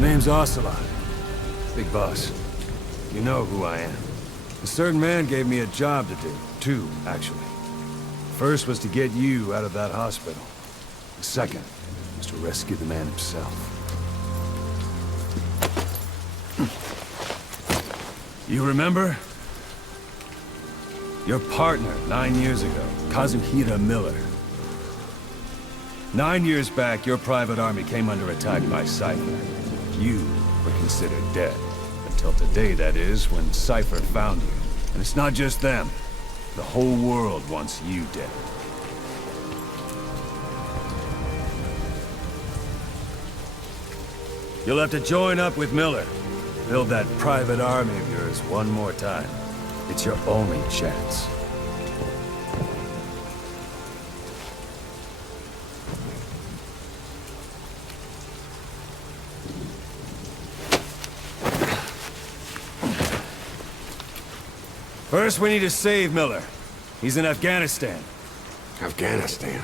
The name's Ocelot. Big boss. You know who I am. A certain man gave me a job to do. Two, actually. First was to get you out of that hospital. The second was to rescue the man himself. You remember? Your partner, 9 years ago, Kazuhira Miller. 9 years back, your private army came under attack by Cypher. You were considered dead. Until today, that is, when Cypher found you. And it's not just them. The whole world wants you dead. You'll have to join up with Miller. Build that private army of yours one more time. It's your only chance. First, we need to save Miller. He's in Afghanistan. Afghanistan?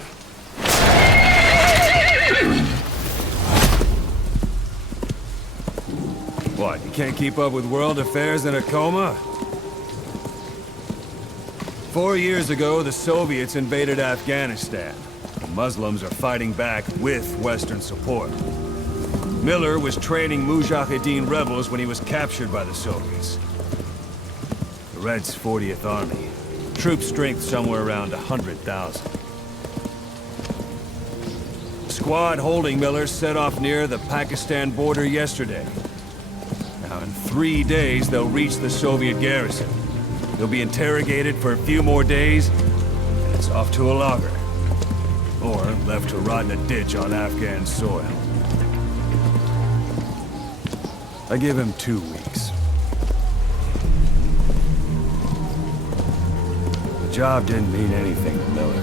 What, you can't keep up with world affairs in a coma? 4 years ago, the Soviets invaded Afghanistan. The Muslims are fighting back with Western support. Miller was training Mujahideen rebels when he was captured by the Soviets. The Reds' 40th Army. Troop strength somewhere around 100,000. The squad holding Miller set off near the Pakistan border yesterday. Now, in 3 days, they'll reach the Soviet garrison. They'll be interrogated for a few more days, and it's off to a lager. Or left to rot in a ditch on Afghan soil. I give him 2 weeks. The job didn't mean anything to Miller.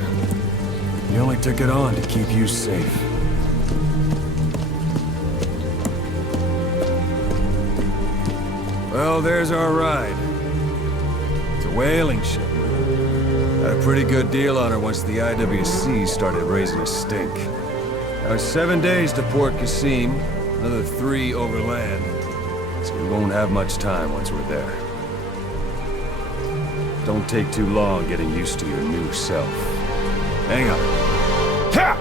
He only took it on to keep you safe. Well, there's our ride. It's a whaling ship. Had a pretty good deal on her once the IWC started raising a stink. Now it's 7 days to Port Qasim, another 3 overland. So we won't have much time once we're there. Don't take too long getting used to your new self. Hang on. Ha!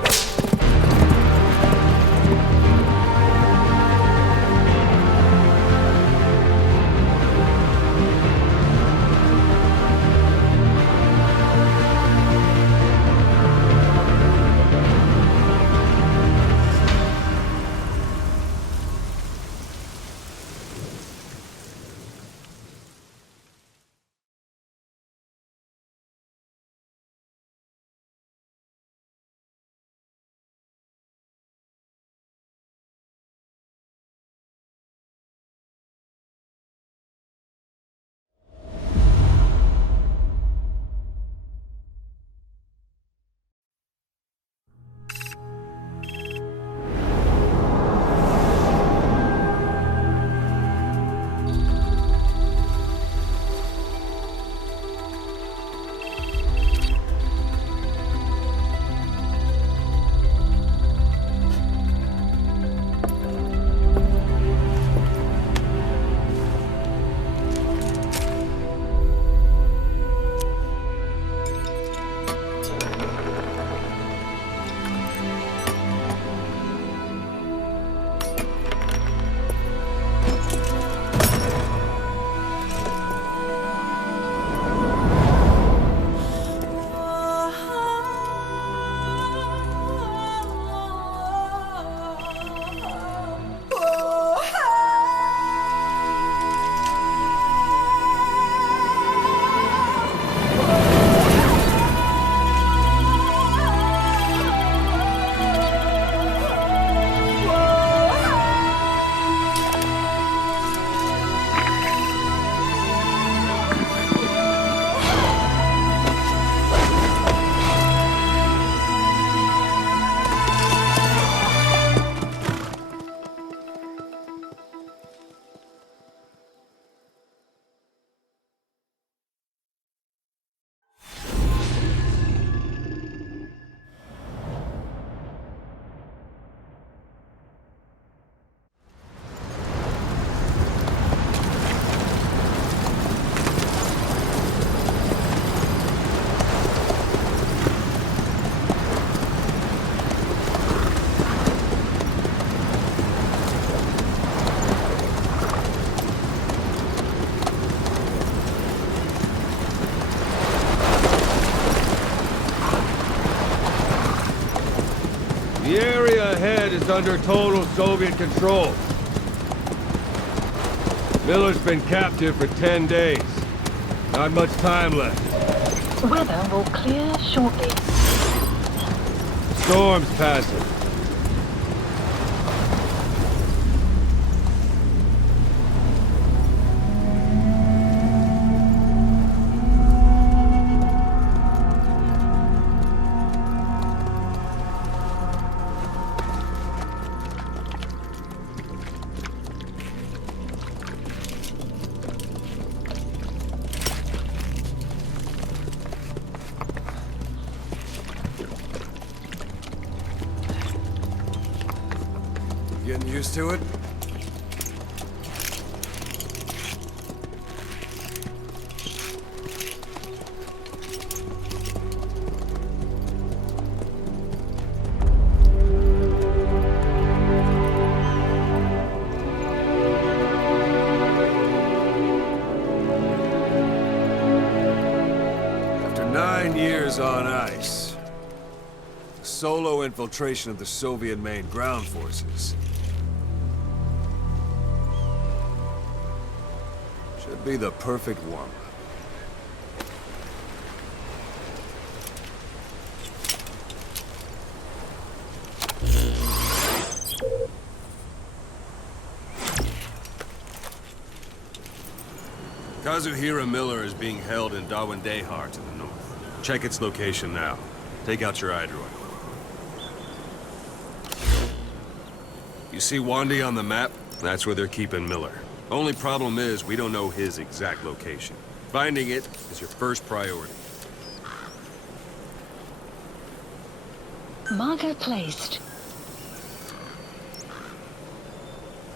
under total Soviet control. Miller's been captive for 10 days. Not much time left. Weather will clear shortly. Storm's passing. Getting used to it? After 9 years on ice, solo infiltration of the Soviet main ground forces should be the perfect warm-up. Kazuhira Miller is being held in Dawandehar to the north. Check its location now. Take out your iDroid. You see Wandy on the map? That's where they're keeping Miller. Only problem is, we don't know his exact location. Finding it is your first priority. Marker placed.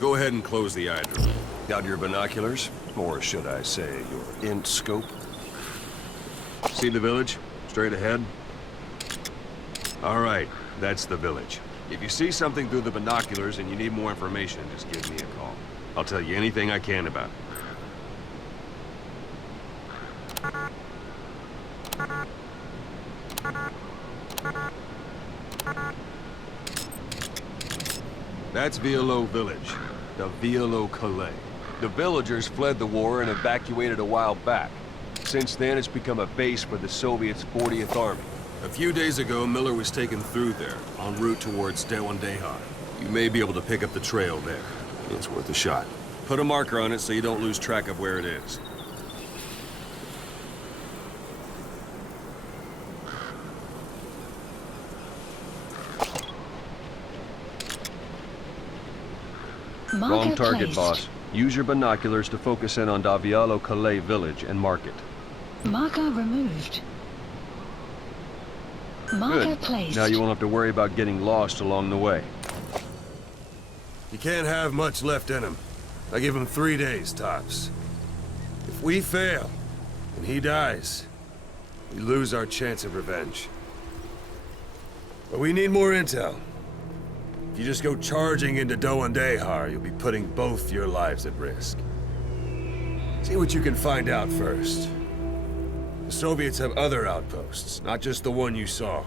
Go ahead and close the iDroid. Got your binoculars? Or should I say, your int scope? See the village? Straight ahead? All right, that's the village. If you see something through the binoculars and you need more information, just give me a call. I'll tell you anything I can about it. That's Violo Village, the Violo Calais. The villagers fled the war and evacuated a while back. Since then, it's become a base for the Soviets' 40th Army. A few days ago, Miller was taken through there, en route towards Dawandehar. You may be able to pick up the trail there. It's worth a shot. Put a marker on it so you don't lose track of where it is. Wrong target, boss. Use your binoculars to focus in on Violo Calais village and mark it. Marker removed. Marker Good. placed. Now you won't have to worry about getting lost along the way. You can't have much left in him. I give him 3 days, tops. If we fail, and he dies, we lose our chance of revenge. But we need more intel. If you just go charging into Dawandehar, you'll be putting both your lives at risk. See what you can find out first. The Soviets have other outposts, not just the one you saw.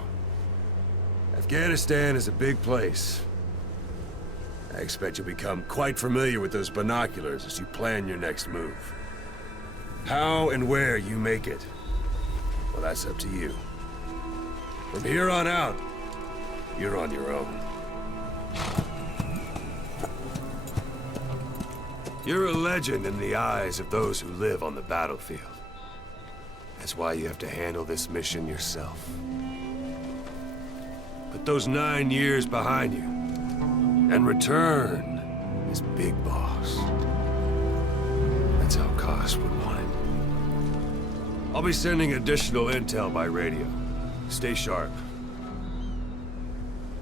Afghanistan is a big place. I expect you'll become quite familiar with those binoculars as you plan your next move. How and where you make it, well, that's up to you. From here on out, you're on your own. You're a legend in the eyes of those who live on the battlefield. That's why you have to handle this mission yourself. Put those 9 years behind you, and return as Big Boss. That's how Koss would want it. I'll be sending additional intel by radio. Stay sharp.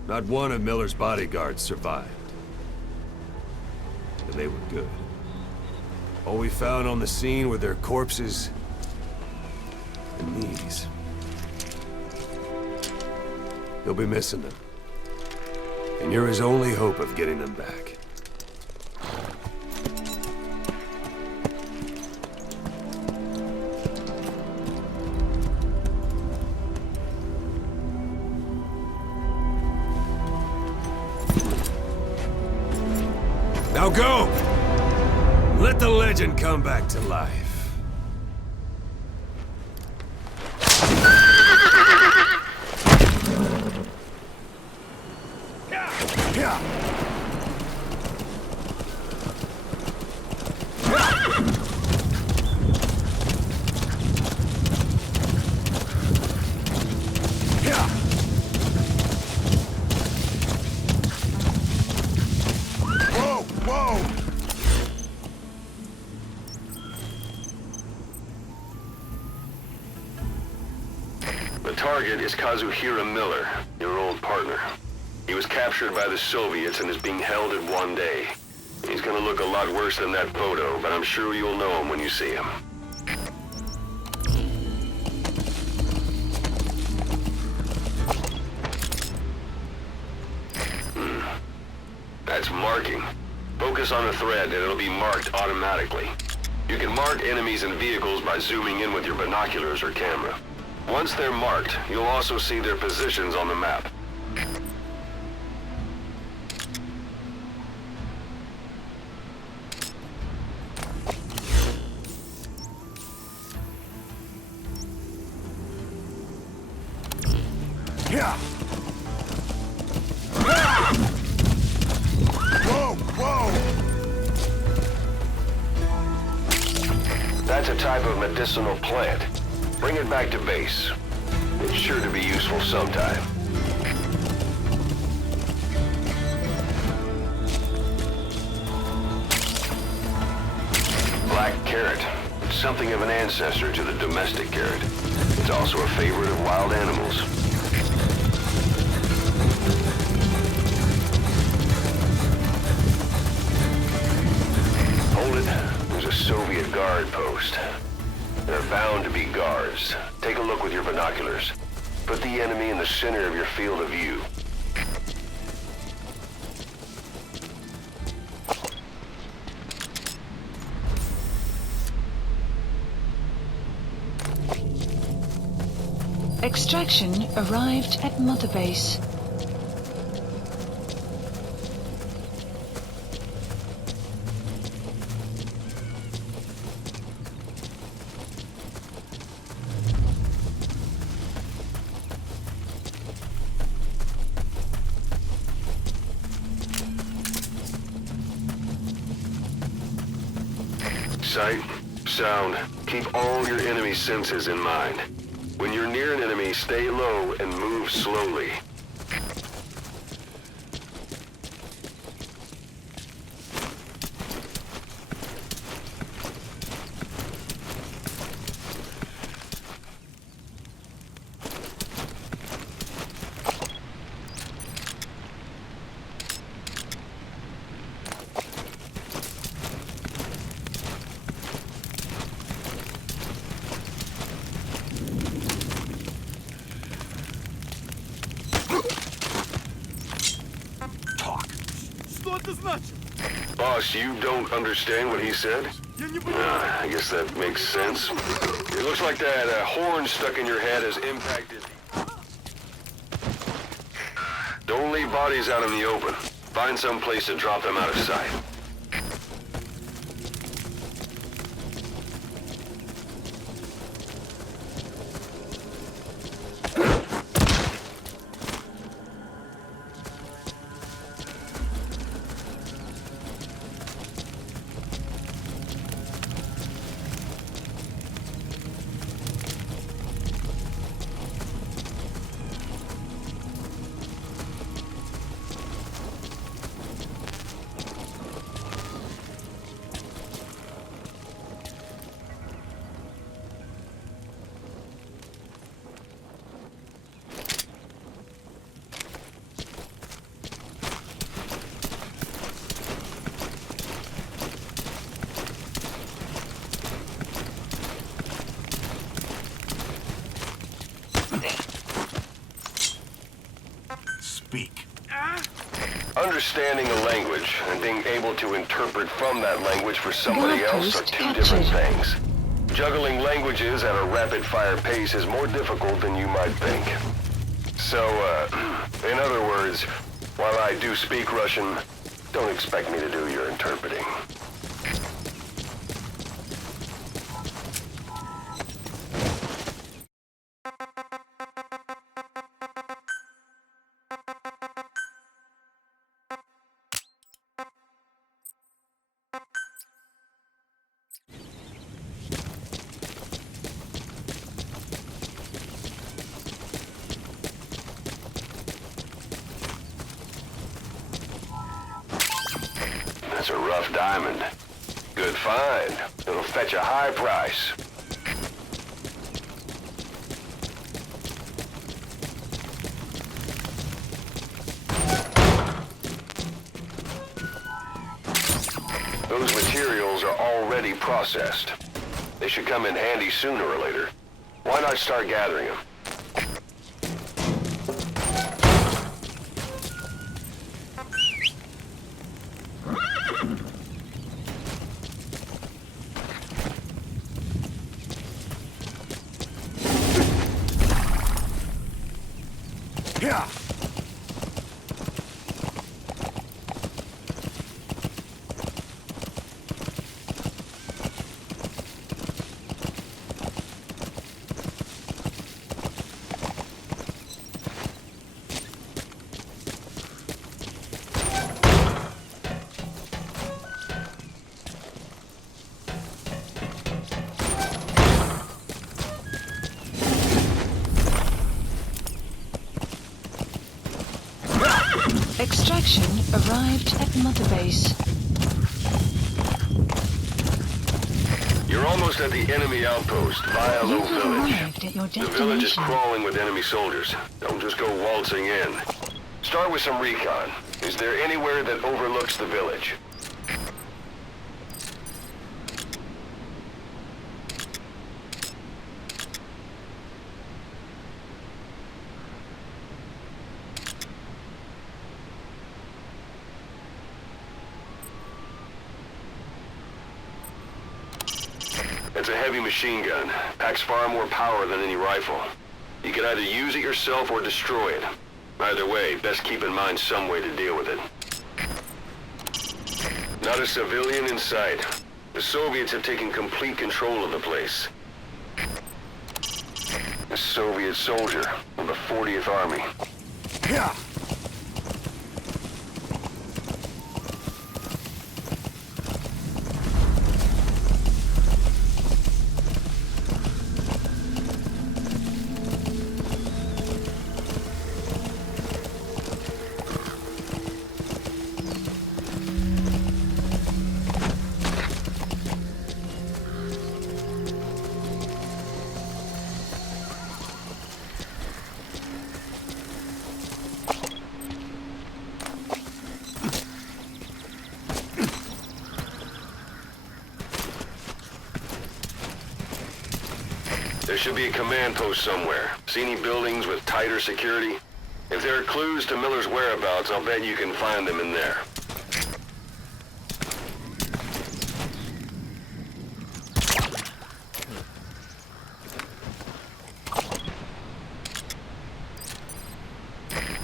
Not one of Miller's bodyguards survived. And they were good. All we found on the scene were their corpses and knees. They'll be missing them. And you're his only hope of getting them back. Now go! Let the legend come back to life. The target is Kazuhira Miller, your old partner. He was captured by the Soviets and is being held at 1 day. He's gonna look a lot worse than that photo, but I'm sure you'll know him when you see him. That's marking. Focus on the thread and it'll be marked automatically. You can mark enemies and vehicles by zooming in with your binoculars or camera. Once they're marked, you'll also see their positions on the map. That's a type of medicinal plant. Bring it back to base. It's sure to be useful sometime. Black carrot. It's something of an ancestor to the domestic carrot. It's also a favorite of wild animals. Hold it. There's a Soviet guard post. There are bound to be guards. Take a look with your binoculars. Put the enemy in the center of your field of view. Extraction arrived at Mother Base. Sight, sound, keep all your enemy senses in mind. When you're near an enemy, stay low and move slowly. Boss, you don't understand what he said? I guess that makes sense. It looks like that horn stuck in your head has impacted. Don't leave bodies out in the open. Find some place to drop them out of sight. Understanding a language and being able to interpret from that language for somebody else are two different things. Juggling languages at a rapid-fire pace is more difficult than you might think. So, in other words, while I do speak Russian, Don't expect me to do your interpreting. That's a rough diamond. Good find. It'll fetch a high price. Those materials are already processed. They should come in handy sooner or later. Why not start gathering them? Yeah. Extraction arrived at Mother Base. You're almost at the enemy outpost, Vialo You have Village. arrived at your The village is destination. crawling with enemy soldiers. Don't just go waltzing in. Start with some recon. Is there anywhere that overlooks the village? It's a heavy machine gun. Packs far more power than any rifle. You can either use it yourself or destroy it. Either way, best keep in mind some way to deal with it. Not a civilian in sight. The Soviets have taken complete control of the place. A Soviet soldier of the 40th Army. Yeah. There should be a command post somewhere. See any buildings with tighter security? If there are clues to Miller's whereabouts, I'll bet you can find them in there.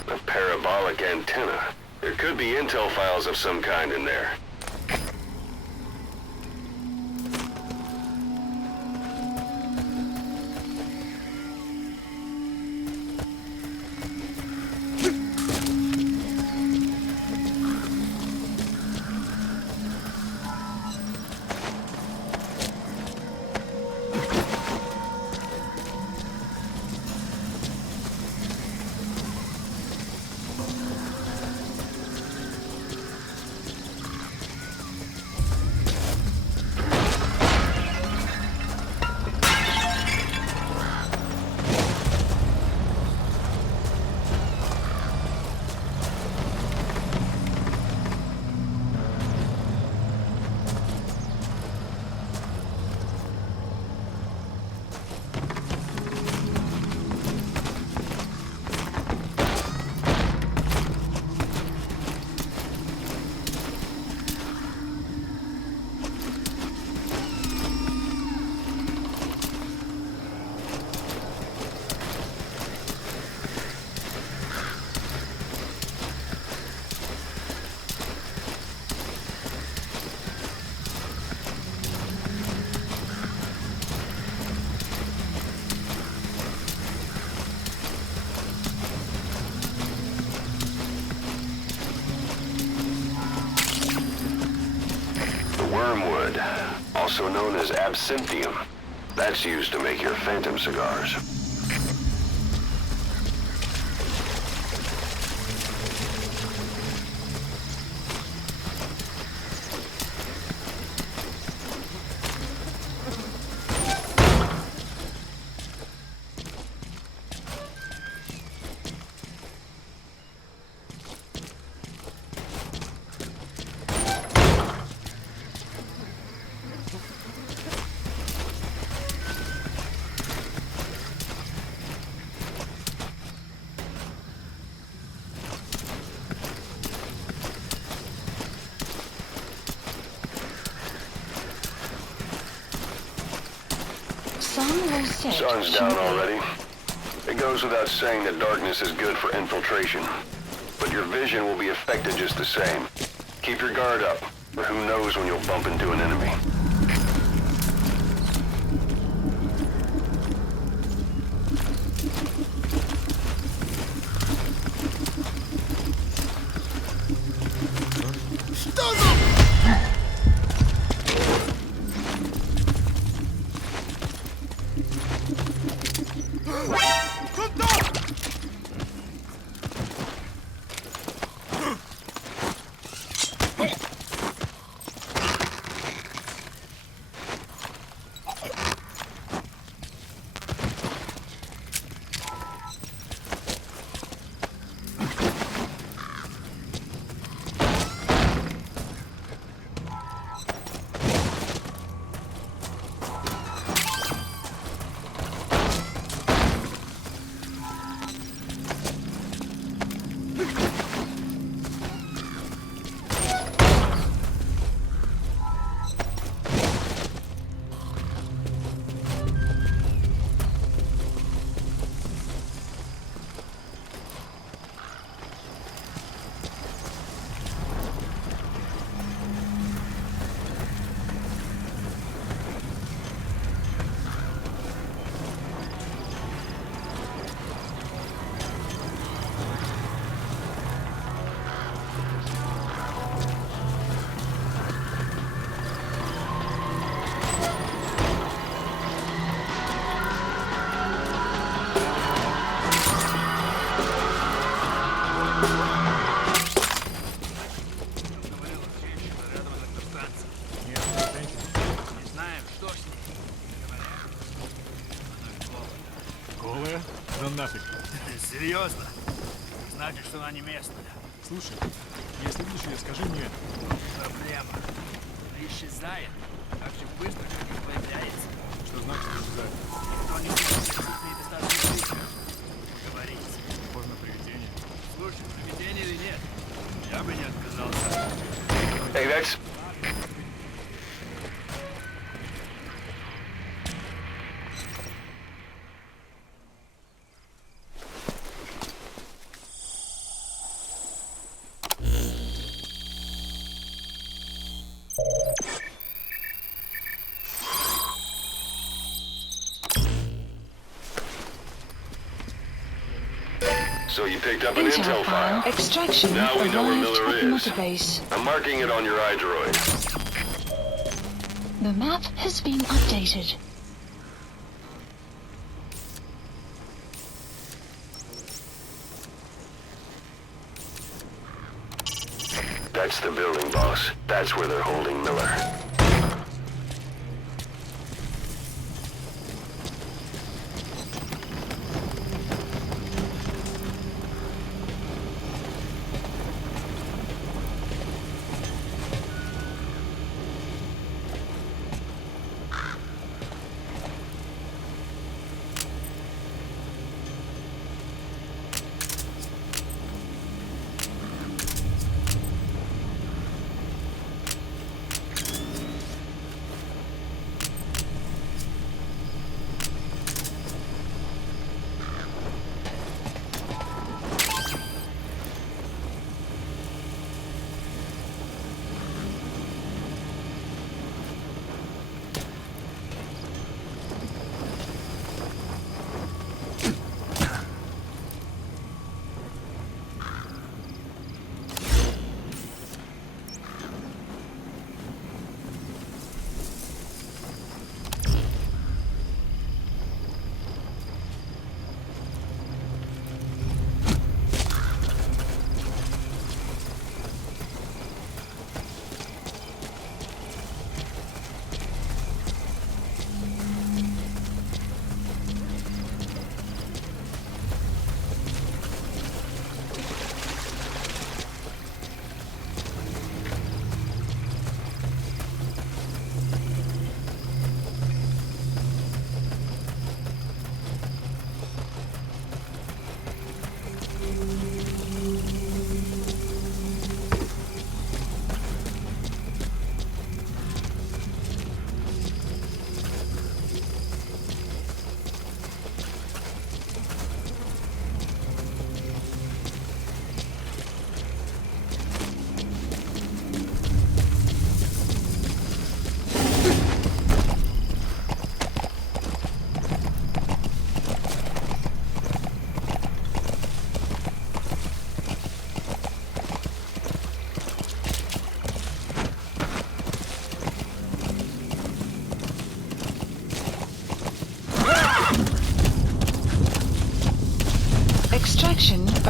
A parabolic antenna. There could be intel files of some kind in there. also known as absinthium. That's used to make your phantom cigars. Sun's down already. It goes without saying that darkness is good for infiltration. But your vision will be affected just the same. Keep your guard up, or who knows when you'll bump into an enemy. Серьезно? Значит, что она не местная. Слушай, если видишь ее, скажи мне. Проблема. Она исчезает. Так же быстро, как и появляется. Что значит исчезает? Никто не может объяснить достаточно быстро. Поговорить. Возможно, привидение. Слушай, привидение или нет? Я бы не отказался. Hey, that's... So you picked up an intel file. Extraction Now we know where Miller is. Motorbase. I'm marking it on your iDroid. The map has been updated. That's the building, boss. That's where they're holding Miller.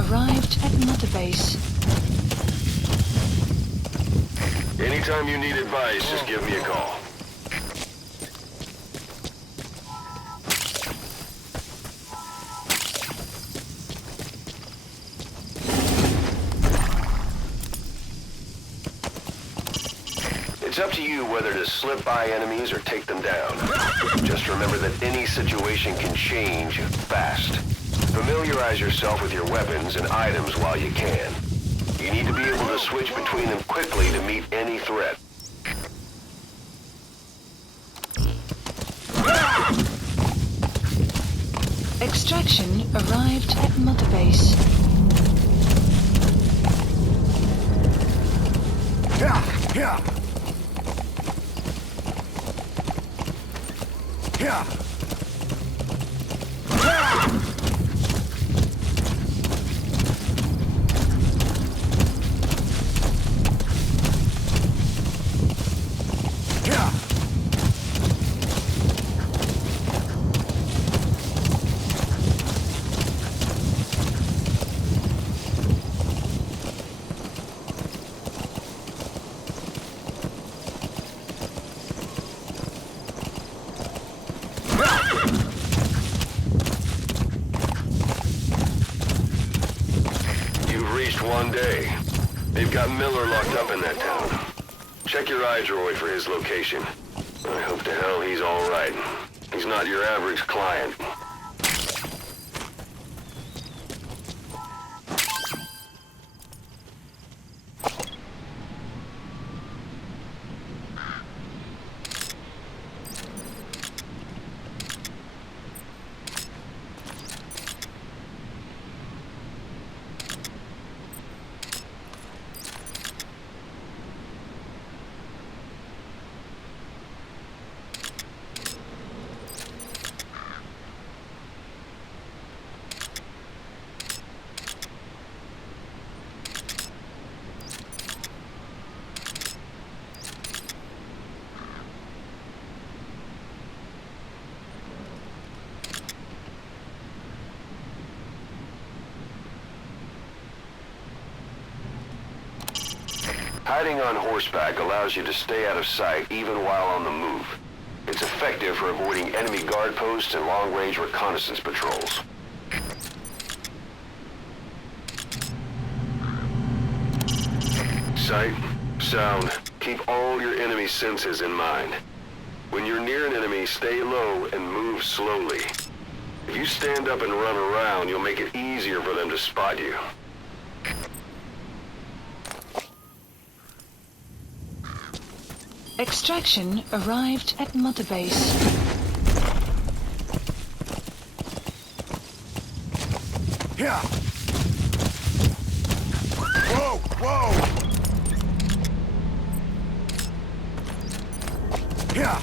arrived at Mother Base. Anytime you need advice, just give me a call. It's up to you whether to slip by enemies or take them down. Just remember that any situation can change fast. Familiarize yourself with your weapons and items while you can. You need to be able to switch between them quickly to meet any threat. Extraction arrived at Mother Base. Yeah. One day. They've got Miller locked up in that town. Check your iDroid for his location. I hope to hell he's all right. He's not your average client. Hiding on horseback allows you to stay out of sight even while on the move. It's effective for avoiding enemy guard posts and long-range reconnaissance patrols. Sight, sound, keep all your enemy senses in mind. When you're near an enemy, stay low and move slowly. If you stand up and run around, you'll make it easier for them to spot you. Extraction arrived at Mother Base. Yeah. Whoa! Yeah.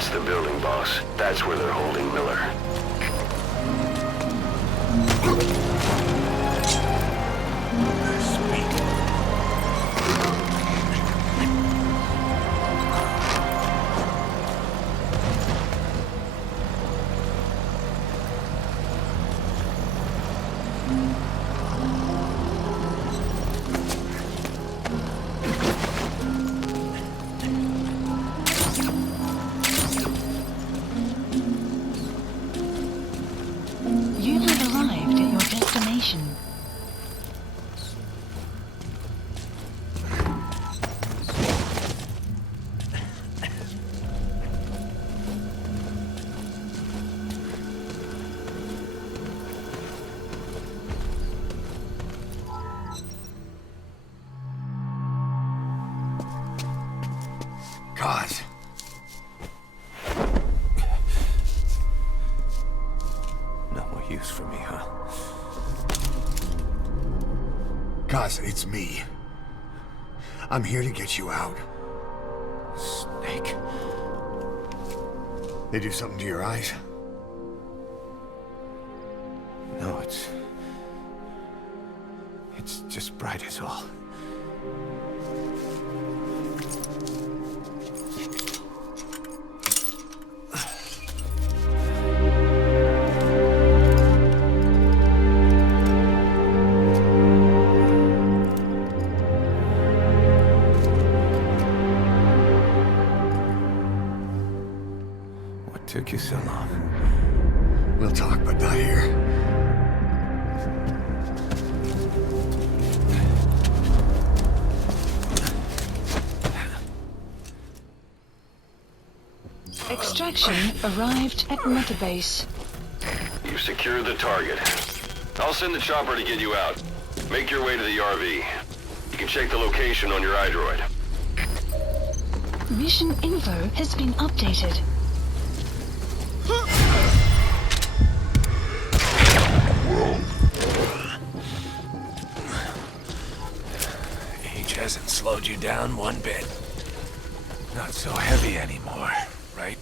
That's the building, boss. That's where they're holding Miller. You have arrived at your destination. God. No more use for me, huh? Cuz, it's me. I'm here to get you out. Snake. They do something to your eyes? No, it's just bright as all. What took you so long? We'll talk, but not here. Extraction arrived at Mother Base. You've secured the target. I'll send the chopper to get you out. Make your way to the RV. You can check the location on your iDroid. Mission info has been updated. Age hasn't slowed you down one bit. Not so heavy anymore, right?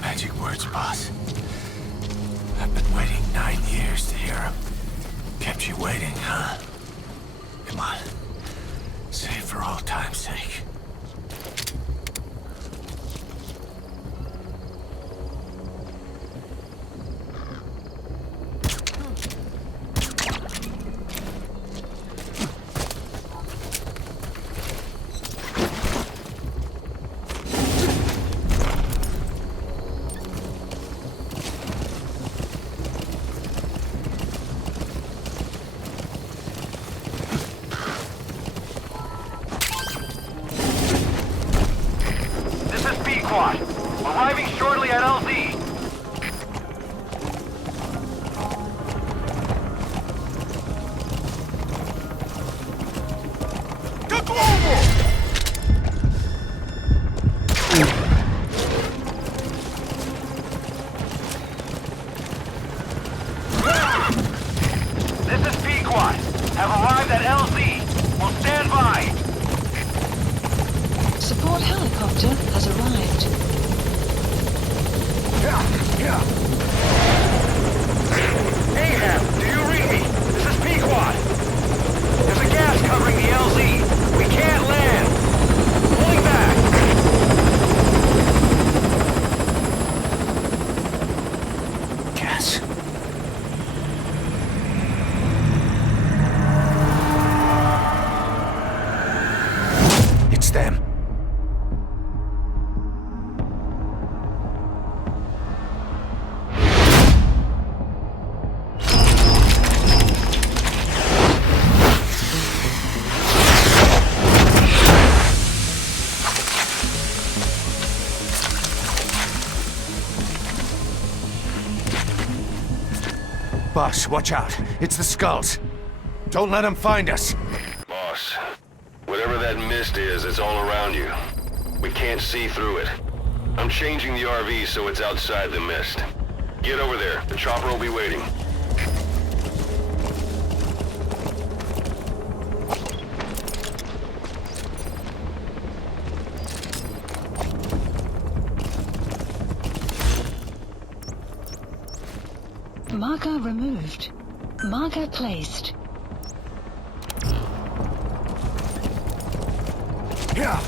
Magic words, boss. I've been waiting 9 years to hear them. Kept you waiting, huh? Come on. Say it for all time's sake. Arriving shortly at LZ. This is Pequod. Have arrived at LZ. Will stand by. Support helicopter has arrived. Ahab, do you read me? This is Pequod. There's a gas covering the LZ. We can't land. Pulling back. Gas. It's them. Boss, watch out. It's the skulls. Don't let them find us. Boss, whatever that mist is, it's all around you. We can't see through it. I'm changing the RV so it's outside the mist. Get over there. The chopper will be waiting. Marker removed. Marker placed. Yeah.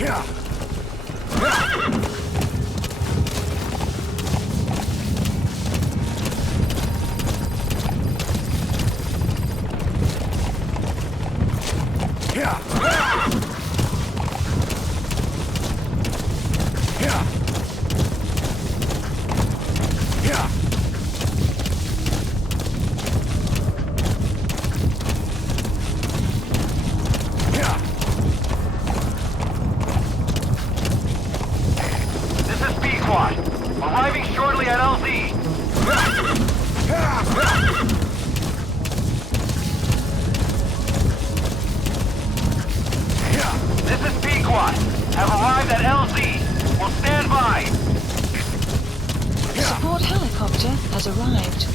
Yeah. Arriving shortly at LZ. This is Pequot. Have arrived at LZ. Will stand by. Support helicopter has arrived.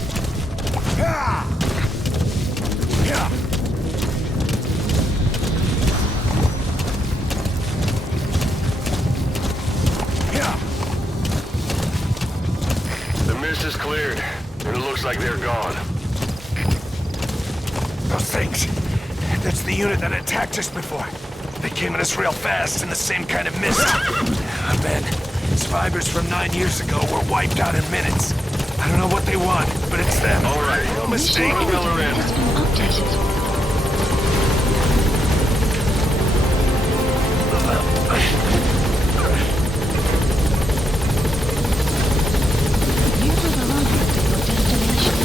The mist is cleared, and it looks like they're gone. Those things. That's the unit that attacked us before. They came at us real fast in the same kind of mist. Oh, man, survivors from 9 years ago were wiped out in minutes. I don't know what they want, but it's them. All right. No mistake. Mission coordinates has been updated. You have arrived at your destination.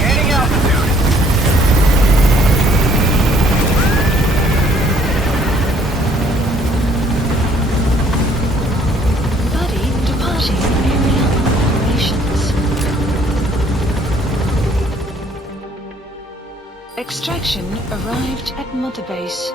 Gaining altitude. Buddy departing area of operations. Extraction arrived at Mother Base.